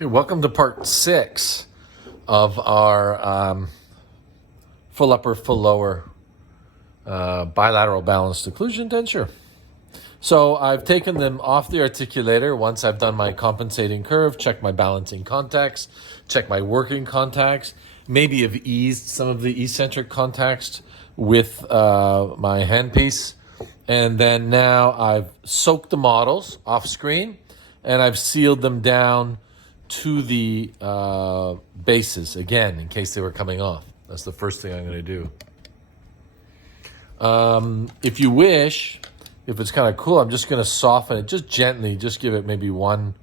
Okay, welcome to part 6 of our full upper, full lower bilateral balanced occlusion denture. So I've taken them off the articulator once I've done my compensating curve, checked my balancing contacts, checked my working contacts, maybe have eased some of the eccentric contacts with my handpiece. And then now I've soaked the models off screen and I've sealed them down to the bases again in case they were coming off. That's the first thing I'm going to do. If you wish, if it's kind of cool, I'm just going to soften it just gently, just give it maybe one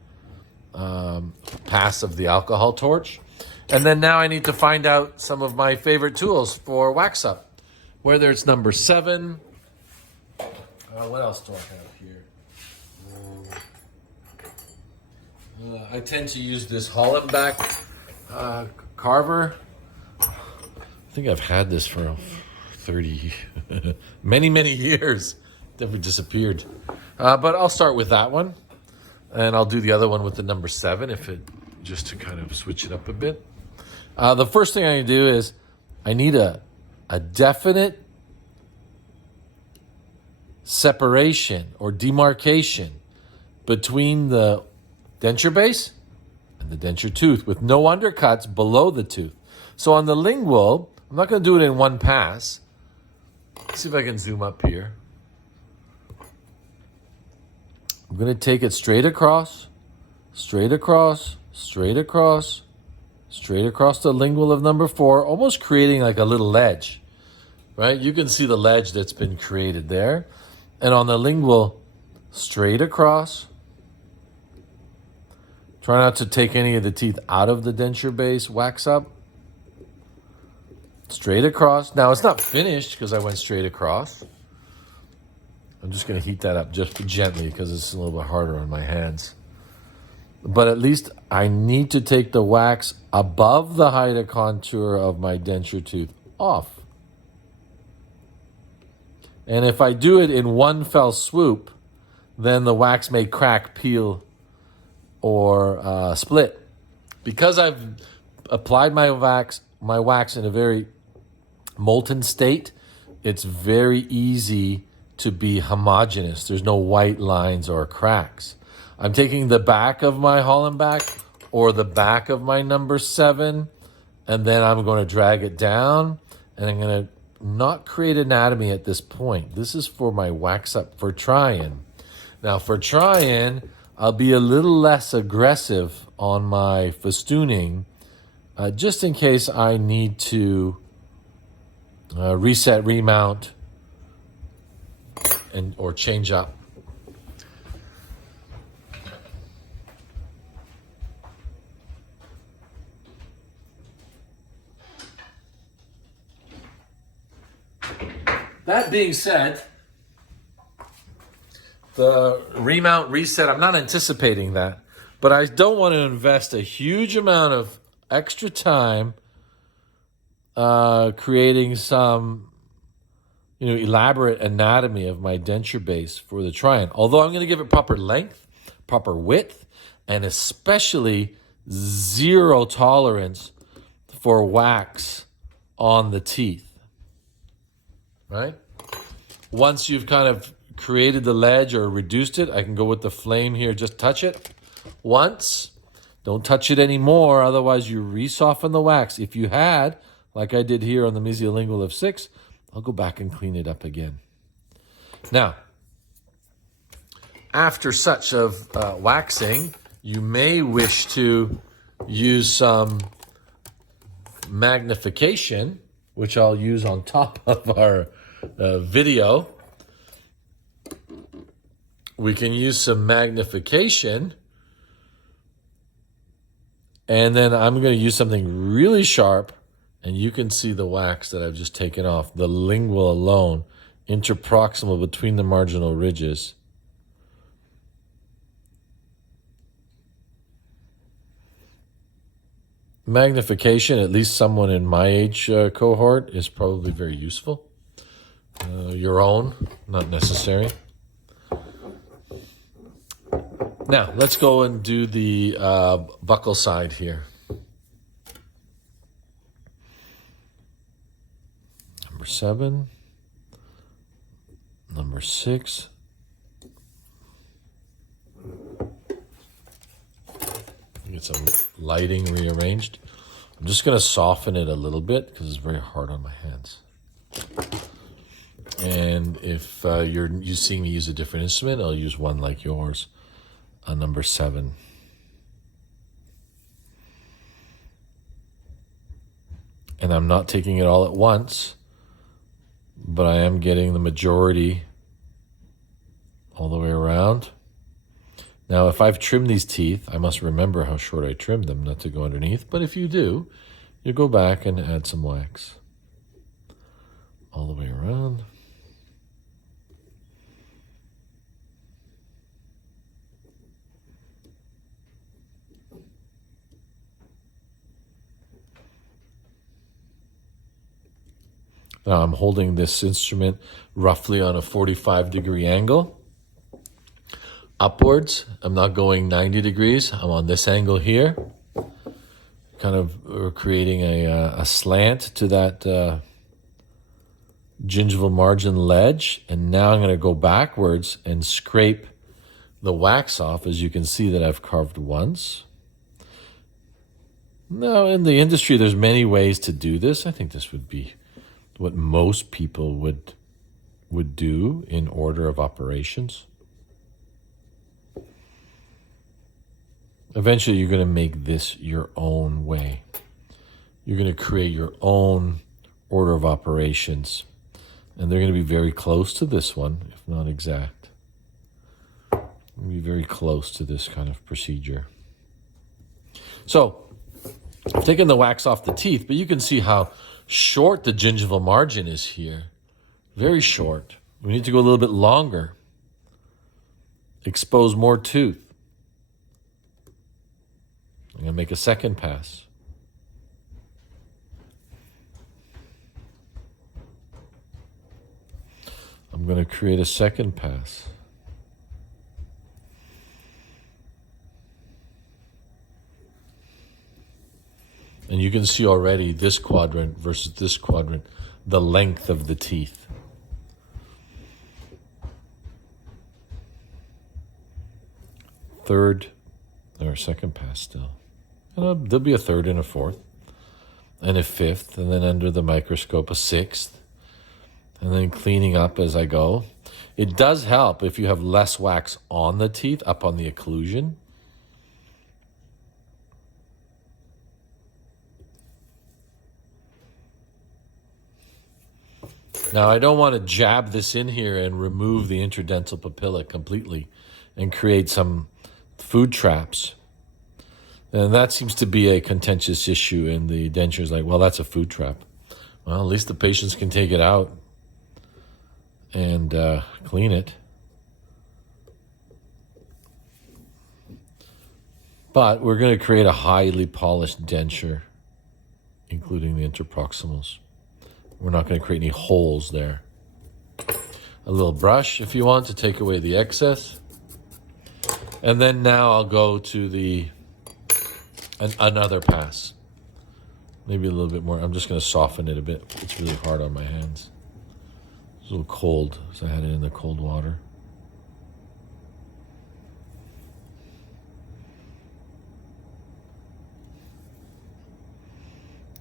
pass of the alcohol torch. And then now I need to find out some of my favorite tools for wax up, whether it's number 7. What else do I have here? I tend to use this Hollenbeck carver. I think I've had this for 30, many years. Never disappeared. But I'll start with that one. And I'll do the other one with the number 7, just to kind of switch it up a bit. The first thing I do is I need a definite separation or demarcation between the denture base and the denture tooth with no undercuts below the tooth. So on the lingual, I'm not going to do it in one pass. Let's see if I can zoom up here. I'm going to take it straight across, straight across, straight across, straight across the lingual of number 4, almost creating like a little ledge, right? You can see the ledge that's been created there. And on the lingual, straight across. Try not to take any of the teeth out of the denture base, wax up. Straight across. Now, it's not finished because I went straight across. I'm just going to heat that up just gently because it's a little bit harder on my hands. But at least I need to take the wax above the height of contour of my denture tooth off. And if I do it in one fell swoop, then the wax may crack, peel, or split. Because I've applied my wax in a very molten state, it's very easy to be homogeneous. There's no white lines or cracks. I'm taking the back of my Hollenbeck or the back of my number 7, and then I'm going to drag it down, and I'm going to not create anatomy at this point. This is for my wax up for try-in. Now for try-in, I'll be a little less aggressive on my festooning, just in case I need to reset, remount, or change up. That being said, the remount, reset, I'm not anticipating that, but I don't want to invest a huge amount of extra time creating some elaborate anatomy of my denture base for the try-in. Although I'm going to give it proper length, proper width, and especially 0 tolerance for wax on the teeth. Right? Once you've kind of created the ledge or reduced it, I can go with the flame here, just touch it once. Don't touch it anymore, otherwise you re-soften the wax. If you had, like I did here on the mesiolingual of 6, I'll go back and clean it up again. Now, after such of waxing, you may wish to use some magnification, which I'll use on top of our video. We can use some magnification. And then I'm going to use something really sharp. And you can see the wax that I've just taken off, the lingual alone, interproximal between the marginal ridges. Magnification, at least someone in my age cohort, is probably very useful. Your own, not necessary. Now, let's go and do the buccal side here. Number 7. Number 6. Get some lighting rearranged. I'm just going to soften it a little bit because it's very hard on my hands. And if you see me use a different instrument, I'll use one like yours on number 7. And I'm not taking it all at once, but I am getting the majority all the way around. Now, if I've trimmed these teeth, I must remember how short I trimmed them, not to go underneath. But if you do, you go back and add some wax all the way around. Now I'm holding this instrument roughly on a 45-degree angle upwards. I'm not going 90 degrees. I'm on this angle here, kind of creating a slant to that gingival margin ledge. And now I'm going to go backwards and scrape the wax off. As you can see that I've carved once. Now, in the industry, there's many ways to do this. I think this would be what most people would do in order of operations. Eventually, you're going to make this your own way. You're going to create your own order of operations. And they're going to be very close to this one, if not exact. Be very close to this kind of procedure. So, I've taken the wax off the teeth, but you can see how short the gingival margin is here. Very short. We need to go a little bit longer. Expose more tooth. I'm going to make a second pass. I'm going to create a second pass. And you can see already this quadrant versus this quadrant, the length of the teeth. Third, or second pass still. And there'll be a third and a fourth, and a fifth, and then under the microscope, a sixth, and then cleaning up as I go. It does help if you have less wax on the teeth, up on the occlusion. Now, I don't want to jab this in here and remove the interdental papilla completely and create some food traps. And that seems to be a contentious issue in the dentures. Like, well, that's a food trap. Well, at least the patients can take it out and clean it. But we're going to create a highly polished denture, including the interproximals. We're not going to create any holes there. A little brush if you want to take away the excess. And then now I'll go to another pass. Maybe a little bit more. I'm just going to soften it a bit. It's really hard on my hands. It's a little cold, so I had it in the cold water.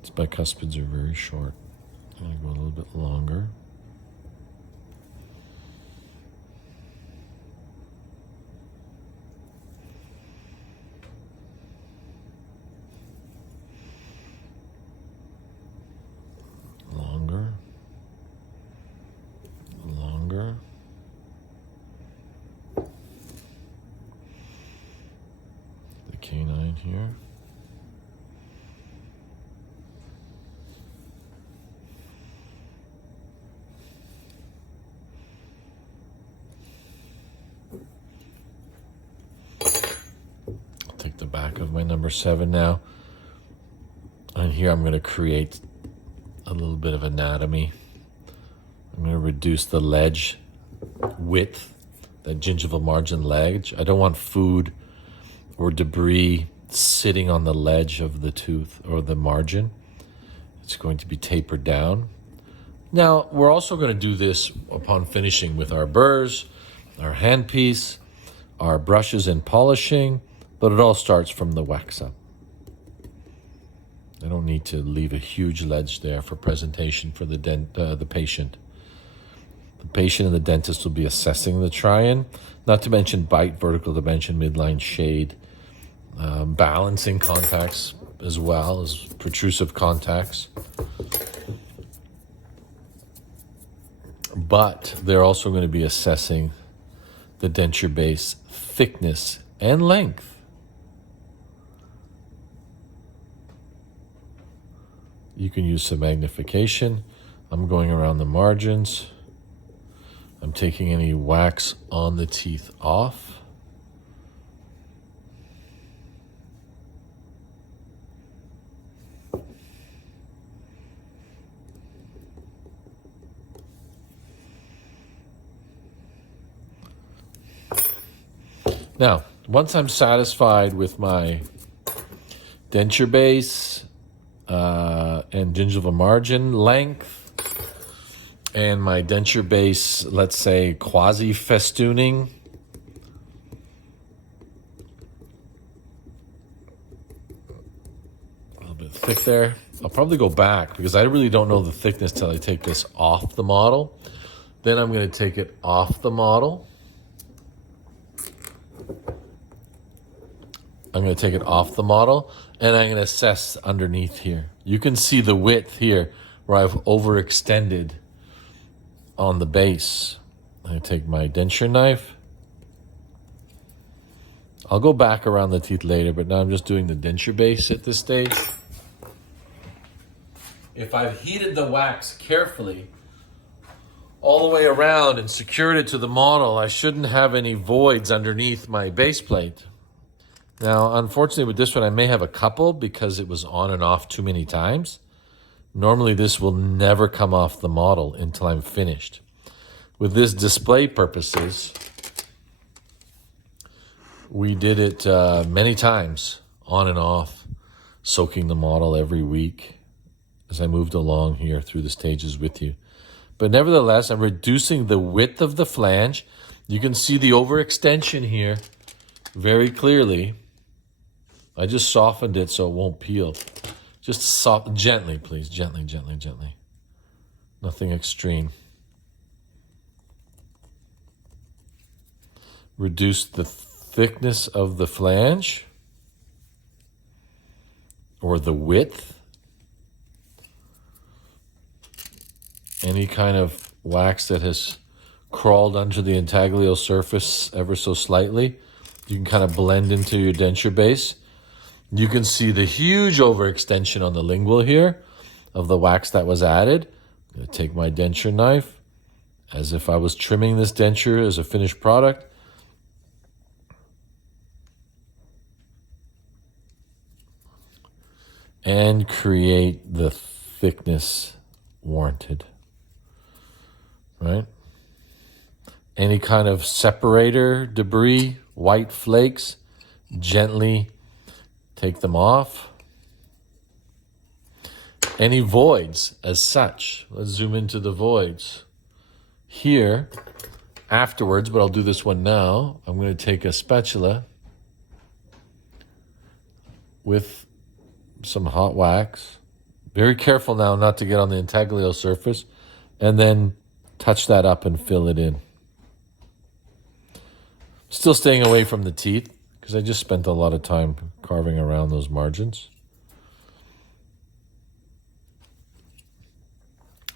Its bicuspids are very short. I'm going to go a little bit longer. Longer. Longer. The canine here. Take the back of my number 7 now. And here I'm going to create a little bit of anatomy. I'm going to reduce the ledge width. that gingival margin ledge. I don't want food or debris sitting on the ledge of the tooth or the margin. It's going to be tapered down. Now, we're also going to do this upon finishing with our burrs, our handpiece, our brushes and polishing, but it all starts from the wax up. I don't need to leave a huge ledge there for presentation for the patient. The patient and the dentist will be assessing the try-in, not to mention bite, vertical dimension, midline, shade, balancing contacts as well as protrusive contacts. But they're also going to be assessing the denture base thickness and length. You can use some magnification. I'm going around the margins. I'm taking any wax on the teeth off. Now, once I'm satisfied with my denture base and gingival margin length and my denture base, let's say quasi-festooning, a little bit thick there. I'll probably go back because I really don't know the thickness till I take this off the model. Then I'm going to take it off the model. I'm going to take it off the model, and I'm going to assess underneath here. You can see the width here where I've overextended on the base. I'm going to take my denture knife. I'll go back around the teeth later, but now I'm just doing the denture base at this stage. If I've heated the wax carefully all the way around and secured it to the model, I shouldn't have any voids underneath my base plate. Now, unfortunately, with this one, I may have a couple because it was on and off too many times. Normally, this will never come off the model until I'm finished. With this display purposes, we did it many times, on and off, soaking the model every week as I moved along here through the stages with you. But nevertheless, I'm reducing the width of the flange. You can see the overextension here very clearly. I just softened it so it won't peel. Just soften gently, please. Gently, gently, gently. Nothing extreme. Reduce the thickness of the flange or the width. Any kind of wax that has crawled under the intaglio surface ever so slightly, you can kind of blend into your denture base. You can see the huge overextension on the lingual here of the wax that was added. I'm going to take my denture knife as if I was trimming this denture as a finished product. And create the thickness warranted. Right? Any kind of separator, debris, white flakes, gently take them off. Any voids as such. Let's zoom into the voids. Here, afterwards, but I'll do this one now, I'm going to take a spatula with some hot wax. Very careful now not to get on the intaglio surface. And then touch that up and fill it in. Still staying away from the teeth, because I just spent a lot of time carving around those margins.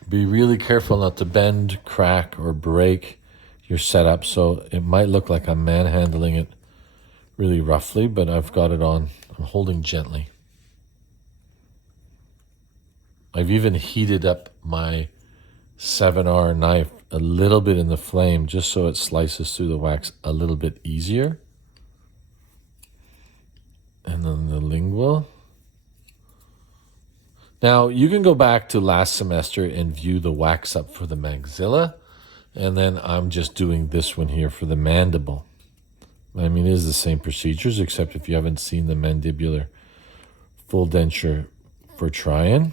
Be really careful not to bend, crack, or break your setup. So it might look like I'm manhandling it really roughly, but I've got it on. I'm holding gently. I've even heated up my 7R knife a little bit in the flame just so it slices through the wax a little bit easier. And then the lingual. Now, you can go back to last semester and view the wax up for the maxilla. And then I'm just doing this one here for the mandible. I mean, it is the same procedures, except if you haven't seen the mandibular full denture for try-in.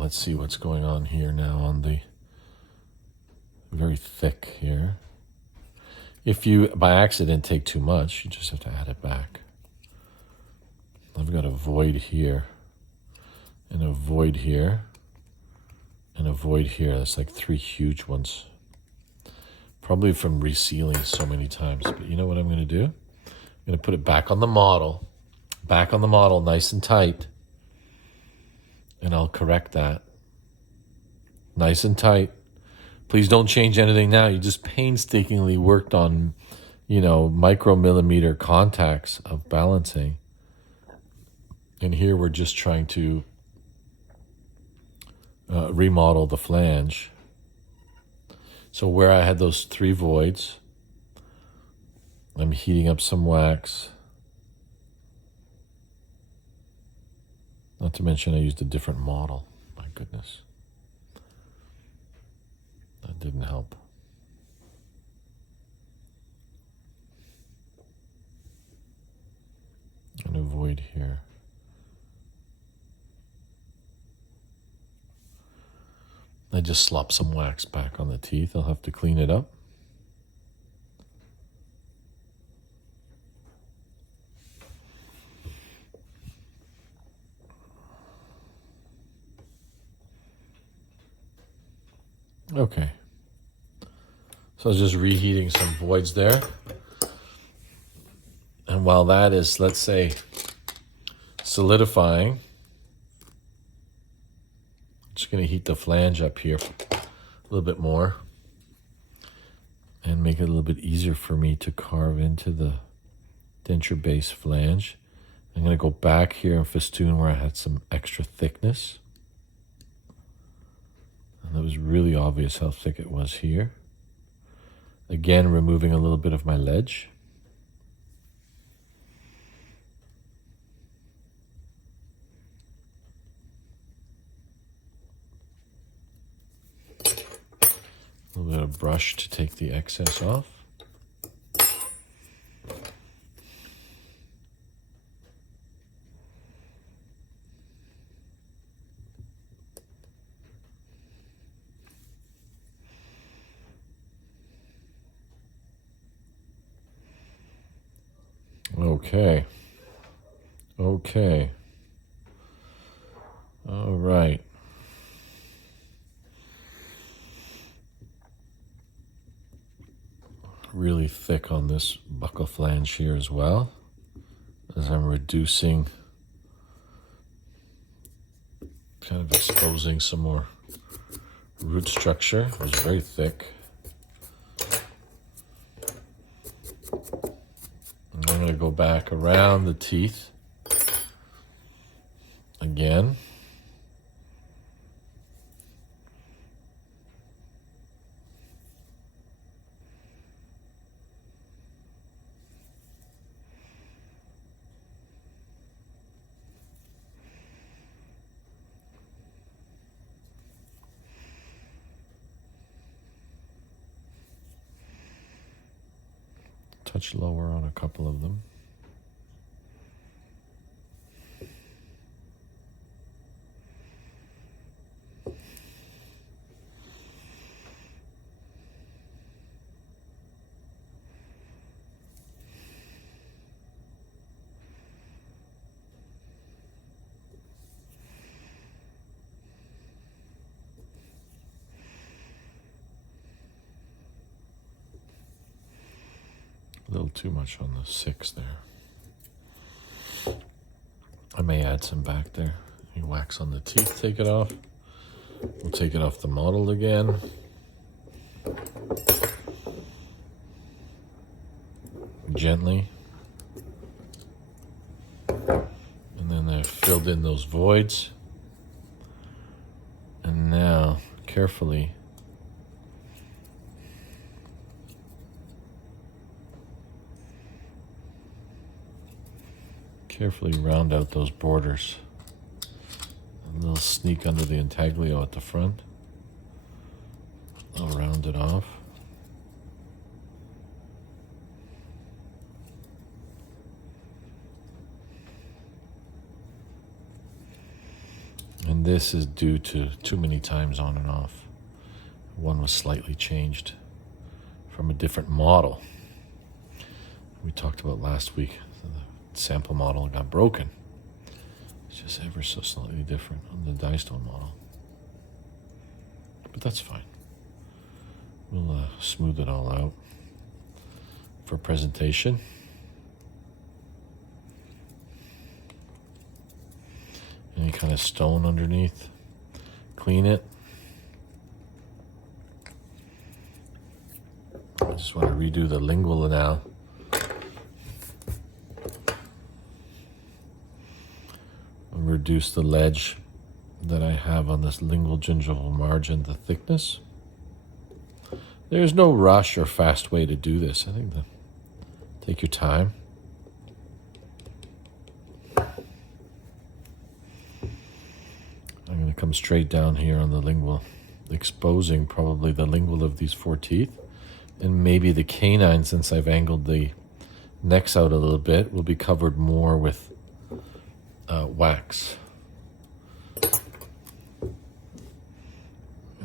Let's see what's going on here now on the very thick here. If you, by accident, take too much, you just have to add it back. I've got a void here, and a void here, and a void here. That's like 3 huge ones. Probably from resealing so many times. But you know what I'm going to do? I'm going to put it back on the model. Back on the model, nice and tight. And I'll correct that. Nice and tight. Please don't change anything now. You just painstakingly worked on, micromillimeter contacts of balancing. And here we're just trying to remodel the flange. So where I had those 3 voids, I'm heating up some wax. Not to mention I used a different model. My goodness. That didn't help. And a void here. I just slop some wax back on the teeth. I'll have to clean it up. Okay. So I was just reheating some voids there. And while that is, let's say, solidifying, I'm just going to heat the flange up here a little bit more and make it a little bit easier for me to carve into the denture base flange. I'm going to go back here and festoon where I had some extra thickness. And it was really obvious how thick it was here. Again, removing a little bit of my ledge. A little bit of brush to take the excess off. Okay. Okay. All right. Really thick on this buccal flange here as well, as I'm reducing, kind of exposing some more root structure. It was very thick. And I'm going to go back around the teeth again. Touch lower on a couple of them. A little too much on the 6 there. I may add some back there. You wax on the teeth, take it off. We'll take it off the model again. Gently. And then I filled in those voids. And now, carefully, Carefully round out those borders. A little sneak under the intaglio at the front. I'll round it off. And this is due to too many times on and off. One was slightly changed from a different model. We talked about last week. The sample model got broken. It's just ever so slightly different on the die-stone model. But that's fine. We'll smooth it all out for presentation. Any kind of stone underneath, clean it. I just want to redo the lingual now. Reduce the ledge that I have on this lingual gingival margin, the thickness. There's no rush or fast way to do this. I think take your time. I'm going to come straight down here on the lingual, exposing probably the lingual of these 4 teeth, and maybe the canine, since I've angled the necks out a little bit, will be covered more with wax.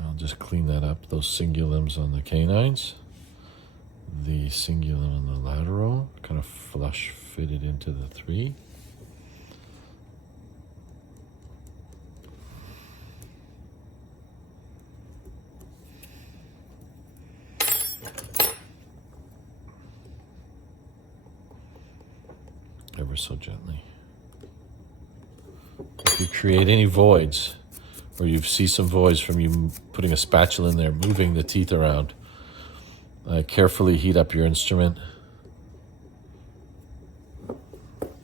I'll just clean that up, those cingulums on the canines, the cingulum on the lateral, kind of flush fitted into the 3. Ever so gently. If you create any voids, or you see some voids from you putting a spatula in there, moving the teeth around, carefully heat up your instrument.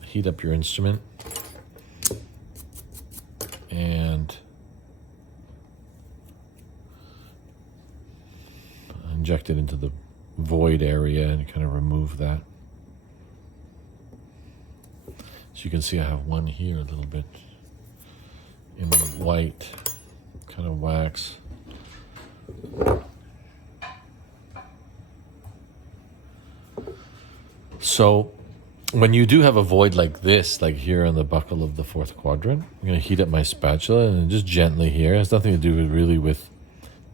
Heat up your instrument. And inject it into the void area and kind of remove that. So you can see I have one here a little bit in white, kind of wax. So when you do have a void like this, like here on the buccal of the 4th quadrant, I'm going to heat up my spatula and just gently here. It has nothing to do with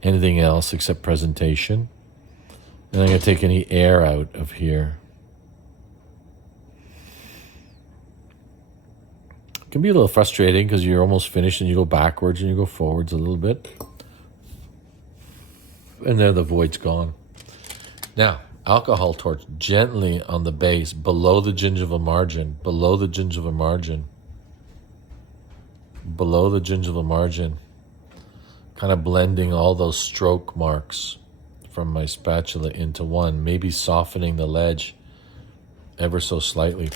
anything else except presentation. And I'm going to take any air out of here. It can be a little frustrating because you're almost finished and you go backwards and you go forwards a little bit. And there the void's gone. Now, alcohol torch gently on the base, below the gingival margin, below the gingival margin, below the gingival margin, kind of blending all those stroke marks from my spatula into one, maybe softening the ledge ever so slightly.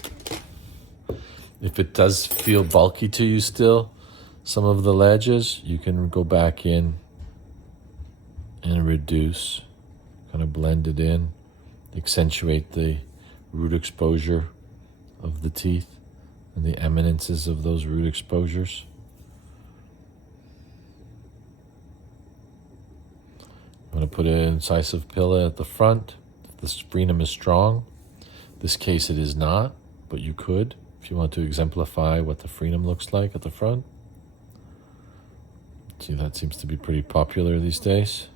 If it does feel bulky to you still, some of the ledges, you can go back in and reduce, kind of blend it in, accentuate the root exposure of the teeth and the eminences of those root exposures. I'm going to put an incisive pillar at the front. If the frenum is strong, in this case it is not, but you could. If you want to exemplify what the frenum looks like at the front. See, that seems to be pretty popular these days.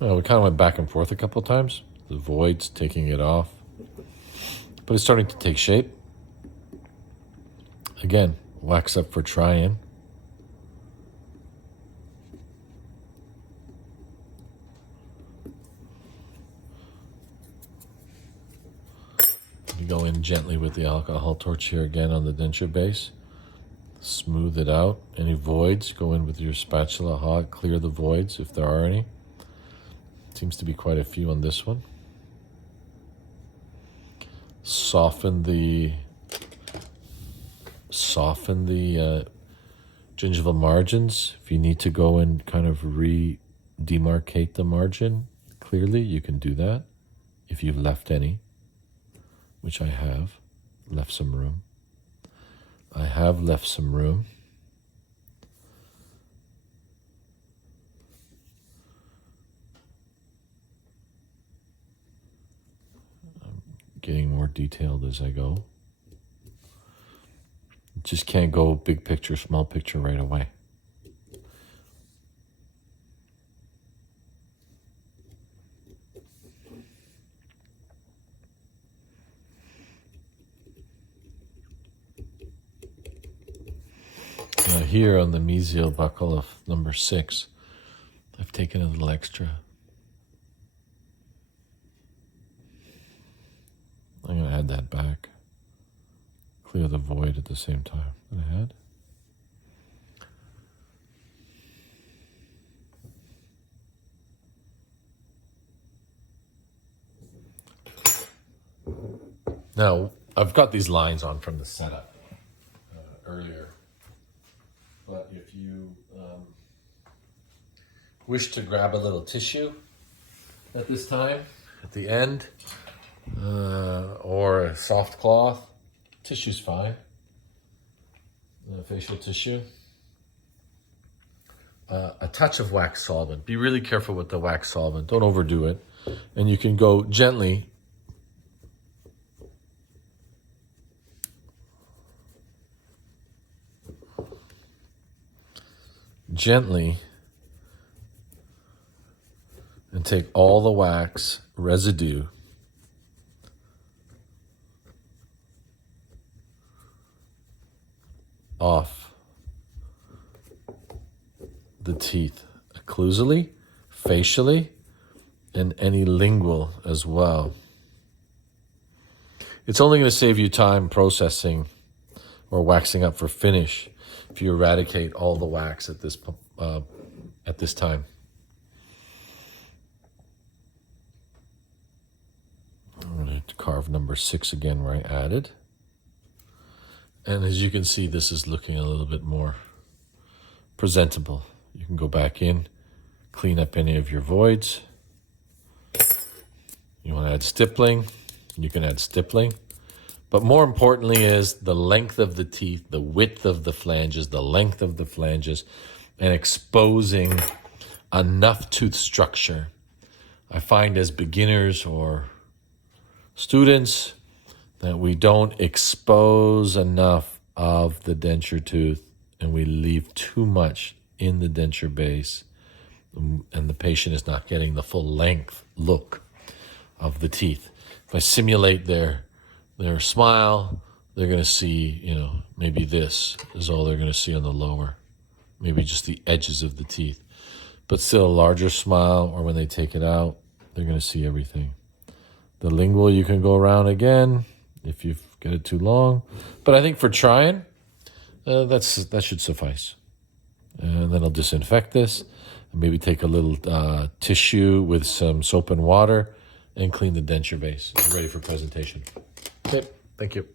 Well, we kind of went back and forth a couple of times. The voids, taking it off. But it's starting to take shape. Again, wax up for try-in. You go in gently with the alcohol torch here again on the denture base. Smooth it out. Any voids, go in with your spatula hot, clear the voids if there are any. Seems to be quite a few on this one. Soften the gingival margins. If you need to go and kind of demarcate the margin clearly, you can do that if you've left any, which I have left some room. I have left some room. I'm getting more detailed as I go. Just can't go big picture, small picture right away. Now here on the mesial buccal of number 6, I've taken a little extra. I'm going to add that back. Clear the void at the same time that I had. Now, I've got these lines on from the setup earlier, but if you wish to grab a little tissue at this time, at the end, or a soft cloth, tissue's fine, facial tissue, a touch of wax solvent. Be really careful with the wax solvent, don't overdo it, and you can go gently and take all the wax residue off the teeth occlusally, facially, and any lingual as well. It's only going to save you time processing or waxing up for finish if you eradicate all the wax at this time. I'm going to carve number 6 again where I added. And as you can see, this is looking a little bit more presentable. You can go back in, clean up any of your voids. You want to add stippling, you can add stippling. But more importantly is the length of the teeth, the width of the flanges, the length of the flanges, and exposing enough tooth structure. I find as beginners or students that we don't expose enough of the denture tooth and we leave too much in the denture base, and the patient is not getting the full length look of the teeth. If I simulate their smile, they're going to see, maybe this is all they're going to see on the lower, maybe just the edges of the teeth. But still a larger smile, or when they take it out, they're going to see everything. The lingual, you can go around again if you get it too long. But I think for trying, that should suffice. And then I'll disinfect this, and maybe take a little tissue with some soap and water and clean the denture base. Ready for presentation. Okay, thank you.